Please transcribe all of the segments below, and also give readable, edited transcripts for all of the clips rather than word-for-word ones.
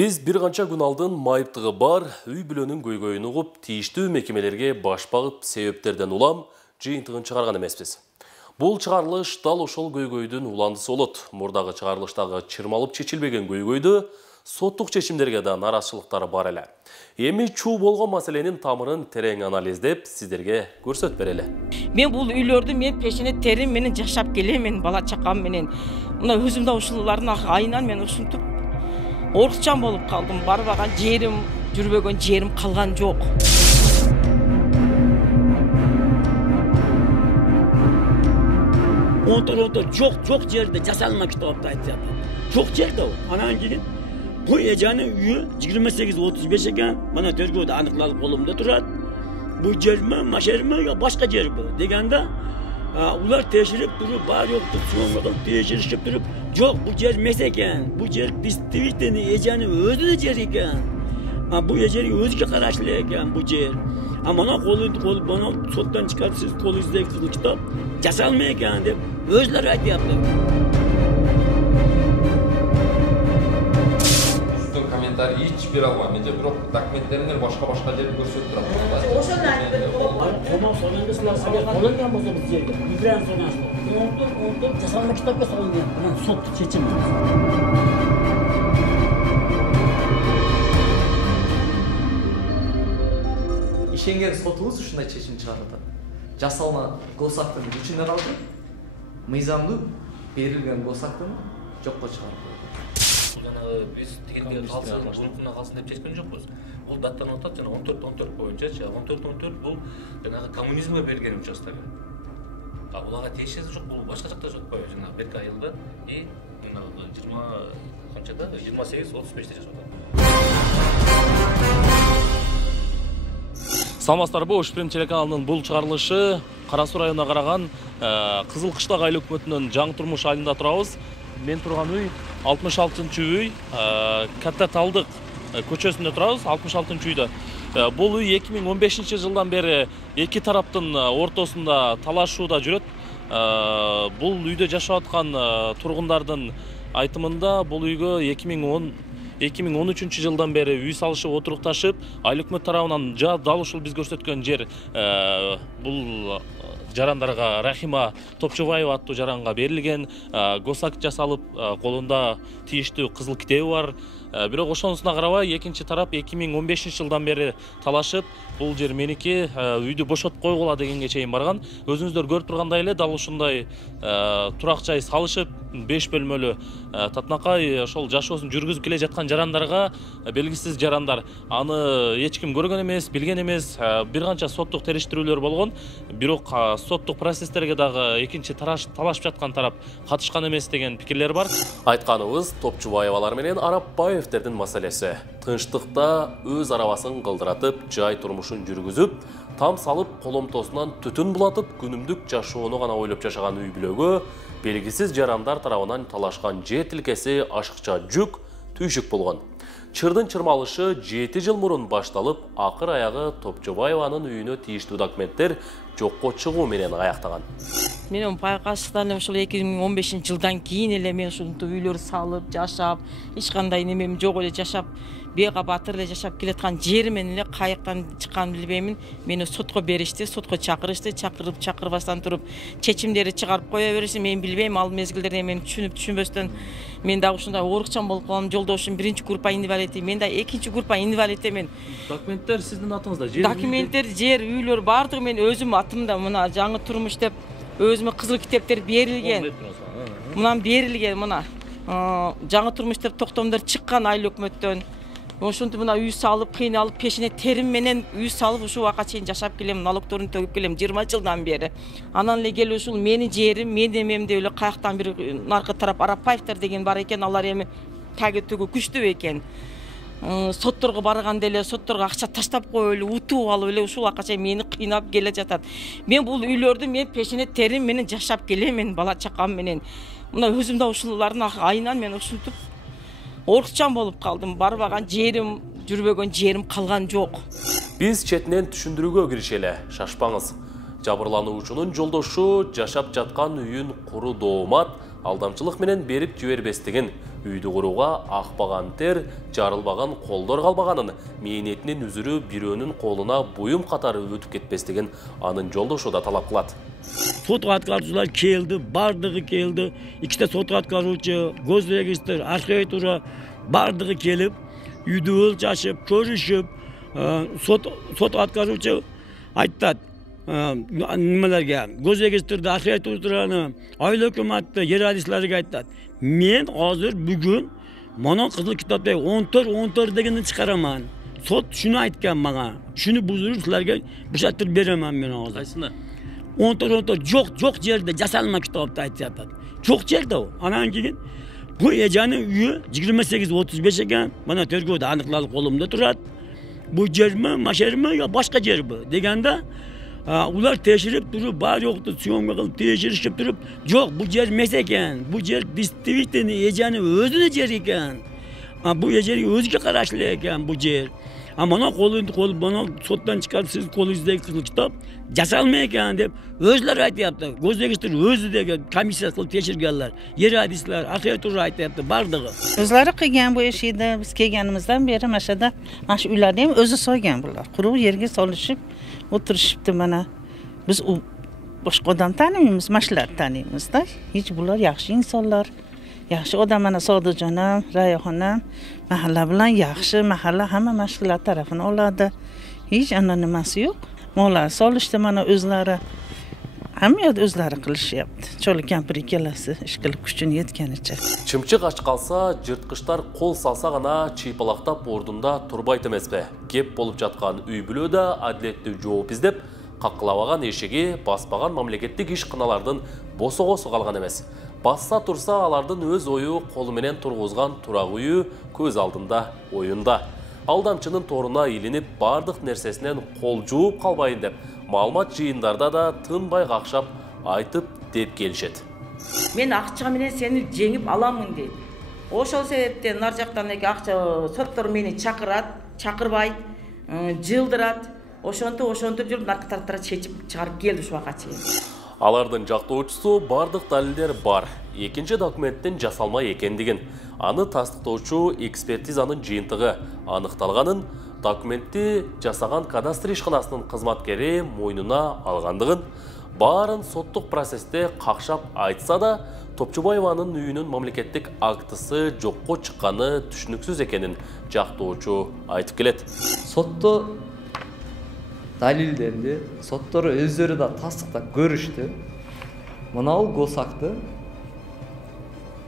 Biz bir qancha gün aldın майыптығы бар, үй бүлөнүн көйгөйүн угуп, тийиштүү мекемелерге баш багып, себептерден улам жыйынтыгын чыгарган эмеспиз. Бул чыгарылыш дал ошол көйгөйдүн уландысы болот. Мурдагы чыгарылыштагы чырмалып чечилбеген көйгөйдү соттук чечимдерге да нараазычылыктары бар эле. Эми чуу болгон маселенин тамырын терең анализдеп, сиздерге көрсөтүп берели. Мен бул үйлөрдү мен пешине терим менен жашап келем, мен бала чакам менен. Мына өзүмдө ушулардын айынан мен ушинтип орукчан болуп калдым. Барбаган жерим, жүрбөгөн жерим калган жок. Ontor çok yerde jasalmak kitapta aytıyor. Çok yerde o. Anam gidin. Bu ecanın üyü 28-35 eken. Bana tergöde anıklanıp kolumda durar. Bu yer mi, maşer mi ya başka yer bu. Degende ular teşirip durup, var yoktu, sonradan teşirip durup. Yok bu yer meseken. Bu yer distribüteni ecanın özü de yer eken. Bu eceri özgü karaşlı eken bu yer. Ama ona kolu bana sottan çıkartsız kolu izleyip kızıl kitap. Jasalmayken deb özleri aytyapti. Sizдің комментарий hiç bir almam. Mence birok dokumentlerini başka жерде көрсөтүп турат. Ошону айтып Tamam sonunda sınavsıya kolonyan bolsa biz yerge. Bizden sonrasında. Ondur jasalma kitapka salıngan. Bunun sot seçimi. Ишенген сотубуз ушундай чечим чыгарат. Жасалма госактын күчүнө калды. Мыйзамдуу берилген госактын жокко чыгарып койду. Жанагы биз тигинде калсын, бурукуна калсын деп чечкен жокпуз. Бул даттанып атат жана 14-14 боюнча, 14-14 бул жанагы коммунизмге берилген участок. Булага тиешеси жок, бул башка жакта жатпайбы, жанагы берки айылда и 20 канчада 28-35-те жашап атат. Саламатсыздарбы, Ошпрем телеканалынын бул чыгарылышы Кара Суу районуна караган Кызыл Кыштак айыл өкмөтүнүн жаңы турмуш айылында турабыз. Мен турган үй 66-үй, Катта Талдык көчөсүндө турабыз, 66-үйдө. Бул үй 2015-жылдан бери эки тараптын ортосунда талашууда жүрөт. Бул үйдө жашап аткан тургундардын айтымында бул үйгө 2013-жылдан бери үй салышып отурукташып, айыл өкмөт тарабынан дал ушул биз көрсөткөн жер бул жарандарга Рахима Топчубаева аттуу жаранга берилген, госакт жасалып, колунда тийиштүү кызыл китеби бар. Бирок ошонусуна карабай, экинчи тарап 2015-жылдан бери талашып, бул жер меники, үйдү бошотуп койгула дегенге чейин барган. Өзүңүздөр көрүп тургандай эле, дал ушундай турак жай салышып, 5 бөлмөлүү татынакай ошол жашоосун жүргүзүп келе жаткан жарандарга, белгисиз жарандар, аны эч ким көргөн эмес, билген эмес, бир канча соттук териштирүүлөр болгон. Бирок соттук процесстерге дагы экинчи талашып жаткан тарап катышкан эмес деген пикирлер бар. Айтканыбыз Топчубаевалар менен Арапбаевдердин маселеси. Тынчтыкта өз арабасын кылдыратып, жай турмушун жүргүзүп, там салып, коломтосунан түтүн булатып, күнүмдүк жашоону гана ойлоп жашаган үй бүлөгө белгисиз жарандар тарабынан талашкан жер тилкеси ашыкча жүк, түйшүк болгон. Чырдын чырмалышы 7 жыл мурун башталып, акыр аягы Топчубаеванын үйүнө тийиштүү документтер жокко чыгуу менен аяктаган. Менин байкашыктан ошол 2015-жылдан кийин эле мен ушунтип үйлөр салып, жашап, эч кандай немем жок эле жашап, бега батыр эле жашап келаткан жерим менен эле каяктан чыкканын билбеймин. Мени сотко беришти, сотко чакырышты, чакырбастан туруп чечимдерди чыгарып кое беришти. Мен билбейм, ал мезгилдерде мен түшүнбөстөн мен дагы ушундай оорукчан болуп калгам. Жолдошум 1-группа инвалиди, мен да 2-группа инвалид эмен. Документтер сиздин атыңызда, Документтер, жер, үйлөр бардыгы мен өзүм атымда. Мына жаңы турмуш деп өзүмө кызыл китептер берилген. Мунан берилген, мына жаңы турмуш деп токтомдор чыккан айыл өкмөттөн. Ошентип мына үй салып, кыйналып, пешине терим менен үй салып, ушул убакка чейин жашап келем, налогторун төгүп келем 20 жылдан бери. Анан эле келип ушул менин жерим, мен эмем деп эле каяктан бир наркы тарап Арапбаевдер деген бар экен, алар эми таги түгү күчтүү экен. Сотторго барганда эле сотторго акча таштап коюп эле, утуп алып эле ушул убакка чейин мени кыйнап келе жатат. Мен бул үйлөрдү мен пешине терим менен жашап келем, мен бала чакам менен. Мына өзүмдө ушулардын айынан мен ушинтип орукчан болуп калдым. Барбаган жерим, жүрбөгөн жерим калган жок. Биз четинен түшүндүрүүгө киришели, шашпаңыз. Жабырлануучунун жолдошу жашап жаткан үйүн куру доомат алдамчылык менен берип жибербестигин, Үйді құруға ақпаған тер, жарылбаған қолдор қалбағанын, мейнетінен үзірі бирөөнүн қолына буйым қатары өтіп кетпестігін анын жолдошу да талап қылады. Сотқа аткарчылар келді, бардығы келді. Икте сотқа аткаруучу, госрегистр, архитектура бардығы келіп, үйді өлчашып, көрүшүп, сотқа аткаруучу айтат. Nimalarga, gosregistrda, arxitekturani, oila hukumatda, yer adreslariga aytadi. Men hozir bugun mana qizil kitobda 14 deganini chiqaraman. Sot shuni aytgan menga. Shuni buzurib sizlarga bo'shatib beraman men hozir. Qaysini? 14 yo'q yerda jasalma kitobda aytyapti. Yo'q yerda u. Anan keyin bu ejani uyi 28-35 ekan. Mana tergovda aniqlanib qo'limda turadi. Bu yermi, masharmi yo boshqa yer bu deganda ular tekshirib turib, bar yo'qni syomka qilib tekshirishib turib, yo'q bu yer emas ekan. Bu yer действительно ejani o'zini yer ekan. Bu ejani o'ziga qarashli ekan bu yer. Mana qo'l mana sotdan chiqarib siz qo'lingizdagi qizil kitob jasalma ekan deb o'zlari aytyapti. Gosregistr o'zidagi komissiya qilib tekshirganlar. Yer adreslar, arxitektura aytyapti, bardigi. O'zlari qilgan bu ishni biz kelganimizdan beri mashada mana shu uylarni ham o'zi so'ygan bular. Quruq yerga solishib o'tirishibdi mana. Biz u boshqa odam taniymiz, mashlar taniymiz-da. Hech bular yaxshi insonlar. Yaxshi odam mana Sodiqjonam, Rayoxonam mahalla bilan yaxshi, mahalla hamma mashg'ullar tarafini oladi. Hech ana nimasi yo'q. Mollar solishdi mana o'zlari. Hamma yo'q o'zlari qilishyapti. Cho'li kampir ikkalasi ish qilib kuchini yetganicha. Чымчык ач қалса, жырткыштар қол салса ғана чыйпалақтап ордында турбайт эмеспи. Кеп болып жатқан үй бүлөдө адилеттүү жооп издеп, каккылабаган эшиги баспаган мамлекеттик иш кыналардын босогосу калган эмес. Басса турса алардын өз ою колу менен тургузган турак үйү көз алдында оюнда. Алдамчынын торуна илинип бардык нерсесинен кол жууп калбайын деп, маалымат жыйындарда да тынбай какшап айтып деп келишет. Мен акча менен сени жеңип аламын дейт. Ошол себептен нар жактан эки акча соттор мени чакырат, чакырбайт, жылдырат. Ошонтип жүрүп наркы тараптара чечип чыгарып келди ушуга чейин. Алардын жактоочусу бардык далилдер бар. Экинчи документтин жасалма экендигин, аны тастыктоочу экспертизанын жыйынтыгы аныкталганын, документти жасаган кадастр ишканасынын кызматкери мойнуна алгандыгын, барын соттук процессте какшап айтса да, Топчубаеванын үйүнүн мамлекеттик актысы жокко чыкканы түшүнүксүз экенин жактоочу айтып келет. Сотто далилденди, соттор өздөрү да тастыктап көрүштү. Мынау госакты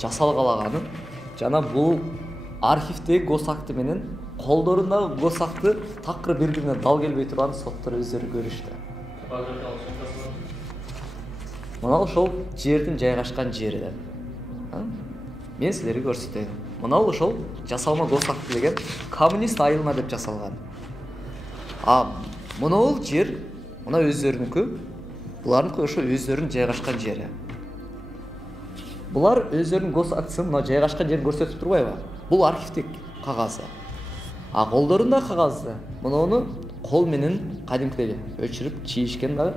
жасалгалаганын жана бул архивдеги госакты менен колдорундагы госакты такыр бири-бирине дал келбей турганын соттор өздөрү көрүштү. Мынау ошол жердин жайгашкан жери деп. Мен силерге көрсөтөйүн. Мынау ошол жасалма госакты деген коммунист айылына деп жасалган. Мынау жер, мына өздөрүнүкү, булардыкы ошо өздөрүнүн жайгашкан жери. Булар өздөрүнүн госактысын мына жайгашкан жерин көрсөтүп турбайбы? Бул архивдик кагазы. Колдорунда кагазды. Муну кол менен кадимкидей өчүрүп чийишкен дагы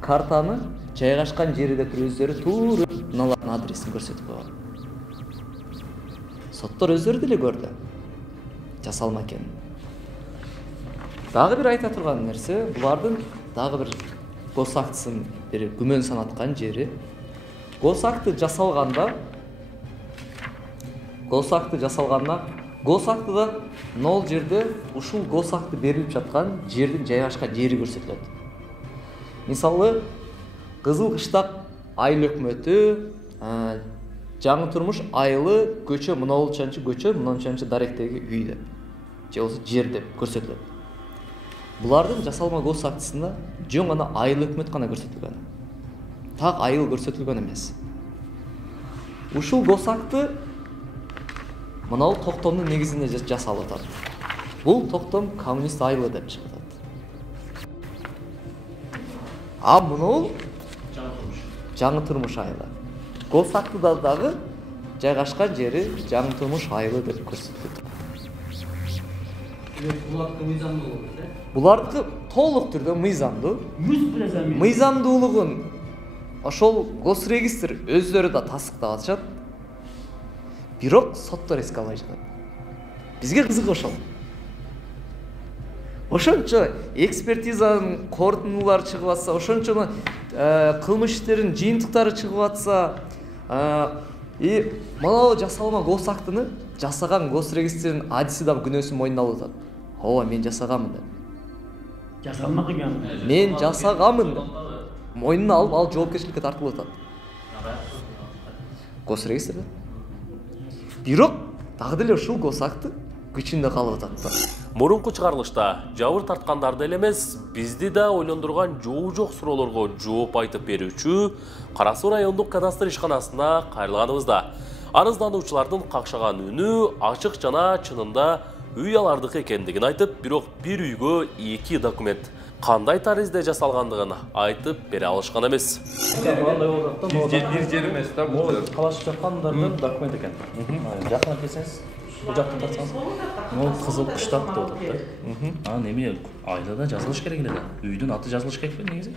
картаны жайгашкан жерде туруп өздөрү туура мыналардын адресин көрсөтүп койгон. Соттор өздөрү деле көрдү. Жасалма экенин. Дагы бир айта турган нерсе, булардын дагы бир госактысын бир күмөн санаткан жери. Госакты жасалганда госактыда нол жерде ушул госакты берилип жаткан жердин жайгашкан жери көрсөтүлөт. Мисалы, Кызыл Кыштак айыл өкмөтү, Жаңы Турмуш айылы көчө, мынанчанчы көчө, мынанчанчы даректеги үй деп, же болсо жер деп көрсөтүлөт. Булардын жасалма госактысында жөн гана айыл өкмөт гана көрсөтүлгөн. Так айыл көрсөтүлгөн эмес. Ушул госакты мынау токтомдун негизинде жасалып атат. Бул токтом коммунист айылы деп чыгып атат. Мынау Жаңы Турмуш айылы. Госактыда дагы жайгашкан жери Жаңы Турмуш айылы деп көрсөтүлөт. Булардыкы толук түрдө мыйзамдуу. Мыйзамдуулугун ошол госрегистр өздөрү да тастыктап атышат. бирок соттор эске албай жатат. Бизге кызык ошол. Ошончо экспертизанын корутундулары чыгып атса, ошончо кылмыш иштеринин жыйынтыктары чыгып атса, мына жасалма гос актыны жасаган Госрегистрдин адиси да күнөөсүн мойнуна алып атат. Ооба, мен жасаганмын деп. Жасалма кылган. Мен жасаганмын деп. Мойнуна алып, ал жоопкерчиликке тартылып атат. Госрегистрде. Бирок дагы деле ушул гос акты күчүндө калып атат да. Мурунку чыгарылышта жабыр тарткандарды эле эмес, бизди да ойлондурган жок суроолорго жооп айтып берүүчү Кара Суу райондук кадастр ишканасына кайрылганыбызда арыздануучулардын какшаган үнү ачык жана чынында үй алардыкы экендигин айтып, бирок бир үйгө 2 документ кандай таризде жасалгандыгын айтып бере алышкан эмес. Бир жер эмес да бул. Талашып жаткандардын документ экен. Жакын келсеңиз, бул жактан тартсаңыз, могу кызыл кыштак деп атат да. Неме айылда жазылыш керек эле да. Үйдүн аты жазылыш керек беле негизи?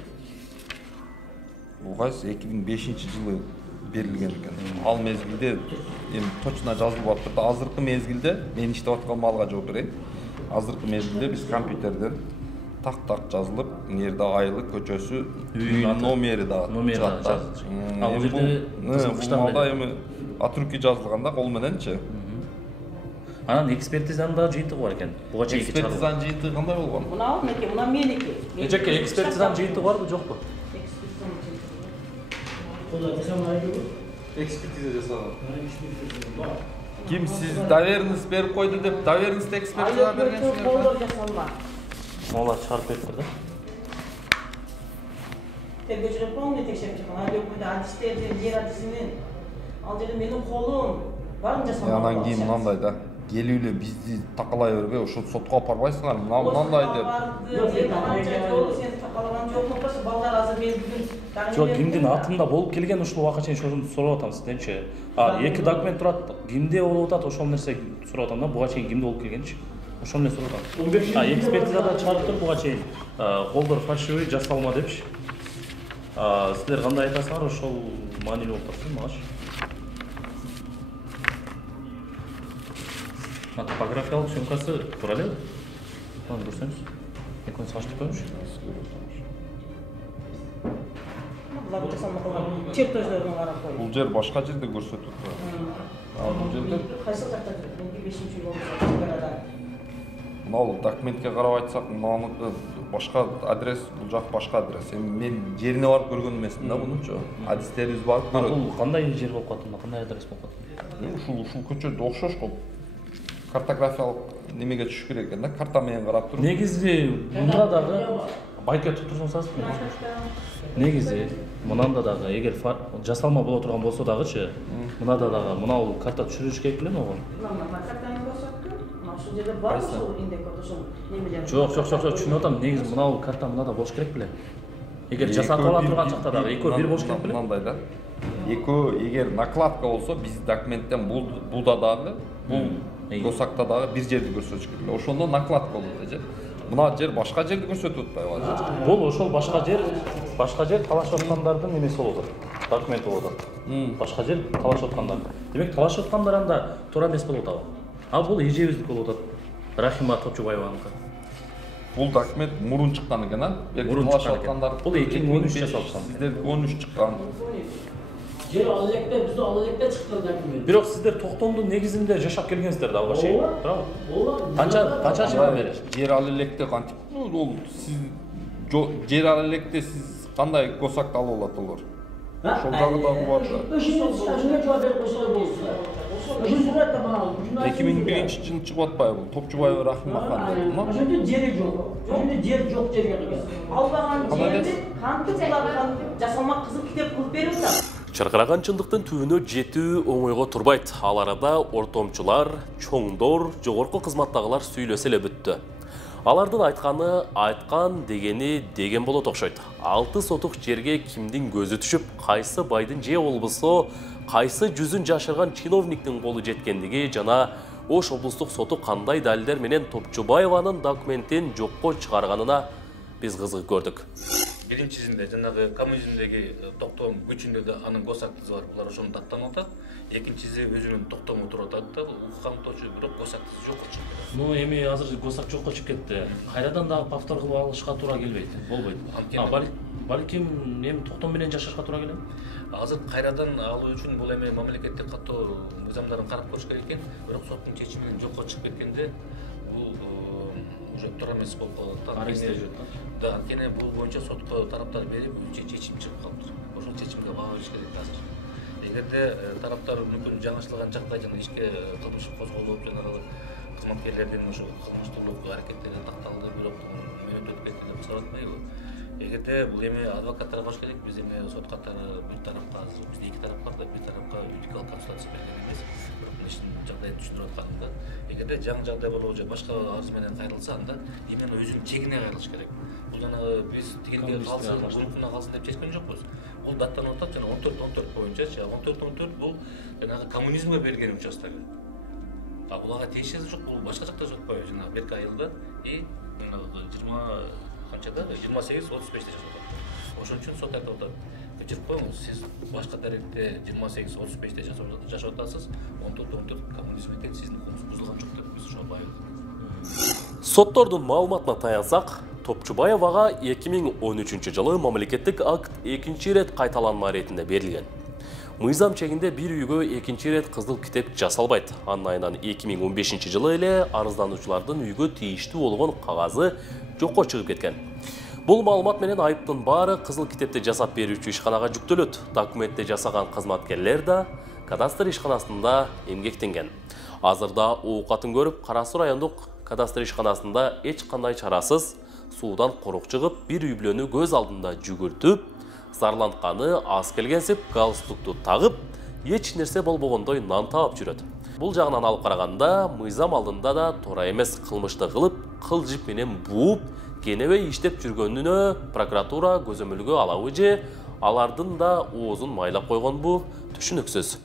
Бул кайсы 2005-жылы берилген экен. Ал мезгилде эми точно жазылып атты да. Азыркы мезгилде мен иштеп аткан малга жооп берейин. Азыркы мезгилде биз компьютерден так жазылып, нерде айылы, көчөсү, үйүнүн номери да чыгат да. Ал жерде кызыл кыштак малда эми от руки жазылган да, кол мененчи. Анан экспертизанын да жыйынтыгы бар экен. Буга чейин экспертизанын жыйынтыгы кандай болгон? Мына менеки, мына менеки. Эжеке экспертизанын жыйынтыгы барбы, жокпу? Экспертиза жасалган. Ким сиз доверенность берип койду деп, доверенность экспертиза бергенсиңер да? Молар чыгарып бериптир да. Тергөөчүлөр полный текшерип чыккан. Ал өкмөдө адистердин, жер адисинин, ал жерде менин колум барын жасалган. Анан кийин мындай да, келип эле бизди такалай бербей, ошо сотко алып барбайсыңар, мындай деп. Сен такалаган жокмун болсо, балдар азыр мен бүгүн Жок, кимдин атында болуп келген ушул убакка чейин ошону сурап атам сизденчи. 2 документ турат, кимде болуп атат, ошол нерсе сурап атам да, буга чейин кимде болуп келгенчи. Ошону эле сурап атам. Экспертизада чыгарып туруп буга чейин колдор фальшивый жасалма депчи. Сиздер кандай айтасыңар, ошол маанилүү болуп атат магачы. Топографиялык сөмкасы туура элеби? Аны көрсөңүз. Экөөнү салыштырып коюңузчу. булар жасалма кылган чертеждерин карап коюп. Бул жер башка жерде көрсөтүп турат. Бул жерде Кайсы жакта жүрөт? Меники 5-жыл болду. Мына документке карап айтсак, мынаныкы башка адрес, бул жак башка адрес. Эми мен жерине барып көргөн эмесмин да мунучу. Адистерибиз барып көрөт. Бул кандай жер болуп калды, кандай адрес болуп калды? Ушул көчөдө окшош го. Картографиялык немеге түшүш керек экен да, карта менен карап туруп. Негизи мында дагы байка туттурсаңыз, негизи мынанда дагы эгер жасалма боло турган болсо дагычы, мынада дагы мынау карта түшүрүш керек беле могу? Мына картаны көрсөттү. Ошол жерде бар ошол индикатор ошол немелер. Жок, түшүнүп атам. Негизи мынау карта мынада болуш керек беле? Эгер жасатып ала турган жакта дагы экөө бир болуш керек беле? Мындай да. Экөө эгер накладка болсо, биз документтен булда дагы, бул госакта дагы бир жерди көрсөтүш керек. Ошондо накладка болот эже. Мына жер башка жерди көрсөтүп атпайбы азыр? Бул ошол башка жер талашып аткандардын немеси болот. Документи болот. Башка жер талашып аткандар. Демек талашып аткандар анда туура эмес болуп атабы? А бул эжебиздики болуп атат. Рахима Топчубаеваныкы. Бул документ мурун чыккан экен, а? Талашып аткандар. Бул 2013 жасалган. Сиздер 13 чыккан. Жер алылекте, бизде алылекте чыккан документ. Бирок сиздер токтомдун негизинде жашап келгенсиздер да алгач, туурабы? Ооба. Канча жыл бери? Жер алылекте кантип? Бул сиз жер алылекте сиз кандай госакты алып алат алар? Ошол дагы бар да. Ошондо жооп берип койсо болсо. Ошол суратта бана 2001-жылы чыгып атпайбы? Топчубаева Рахима ханым. Ошондо жери жок. Ошондо жер жок жерге кылган. Албаган жерди кантип булар жасалма кызыл китеп кылып берип атат. Чыркыраган чындыктын түбүнө жетүү оңойго турбайт. Ал арада ортомчулар, чоңдор, жогорку кызматтагылар сүйлөсө эле бүттү. Алардын айтканы айткан, дегени деген болот окшойт. 6 сотук жерге кимдин көзү түшүп, кайсы байдын же болбосо, кайсы жүзүн жашырган чиновниктин колу жеткендиги жана Ош облустук соту кандай далилдер менен Топчубаеванын документин жокко чыгарганына биз кызык көрдүк. биринчисинде жанагы коммунизмдеги токтом күчүндө да анын госактысы бар, булар ошону даттанып атат. Экинчиси өзүнүн токтому туруп атат да, камтоочу, бирок госактысы жокко чыгып кетет. Ну эми азыр госак жокко чыгып кетти. Кайрадан дагы повтор кылып алышка туура келбейт, болбойт. Балким эми токтом менен жашашка туура келет. Азыр кайрадан алуу үчүн бул эми мамлекеттик каттоо мыйзамдарын карап көрүш керек экен, бирок соттун чечими менен жокко чыгып кеткенде бул уже туура эмес болуп калат. Да, анткени бул боюнча сотко тараптар берип чечим чыгып калыптыр. Ошол чечимге баа бериш керек азыр. Эгерде тараптар мүмкүн жаңылышылган жакта жана ишке кылмыш козголуп жанагы кызматкерлердин ошо кылмыштуулук аракеттери такталды, бирок мөөнөт өтүп кетти деп сурап атпайбы? Эгерде бул эми адвокаттар кош керек, биз эми сот катары бир тарапка азыр бизде эки тарап бар да, бир тарапка юридикалык консультация берген эмес, бирок мына иштин жагдайын түшүндүрүп атканымда, эгерде жаңы жагдай болуп же башка арыз менен кайрылса, анда именно өзүнүн чегине кайрылыш керек. Бул жанагы биз тигинде калсын, буунукуна калсын деп чечкен жокпуз. Бул даттанып атат жана 14-14 боюнча, 14-14 бул жанагы коммунизмге берилген участок. Булага тиешеси жок, бул башка жакта жатпайбы, жанагы берки айылда и 28-35 жашап атат. Ошон үчүн сот айтып атат. Кечирип коюңуз, сиз башка даректе 28-35 жашап атасыз, 14-14 коммунизм экен, сиздин укугуңуз бузулган жок деп биз ошого байыдык. Соттордун маалыматына таянсак, Топчубаевага 2013 жылы мамлекеттик акт экинчи ирет кайталанма иретинде берилген. Мыйзам чегинде бир үйгө экинчи ирет кызыл китеп жасалбайт. Анын айынан 2015 жылы эле арыздануучулардын үйгө тийиштүү болгон кагазы жокко чыгып кеткен. Бул маалымат менен айыптын баары кызыл китепти жасап берүүчү ишканага жүктөлөт. Документти жасаган кызматкерлер да кадастр ишканасында эмгектенген. Азырда оокатын көрүп, Кара Суу райондук кадастр ишканасында эч кандай чарасыз суудан корук чыгып, бир үй бүлөнү көз алдында жүгүртүп, зарлантканы аз келгенсип галстукту тагып, эч нерсе болбогондой нан таап жүрөт. Бул жагынан алып караганда, мыйзам алдында да туура эмес кылмышты кылып, кыл жип менен бууп, кенебей иштеп жүргөнүнө прокуратура көзөмөлгө алабы же алардын да оозун майлап койгонбу түшүнүксүз.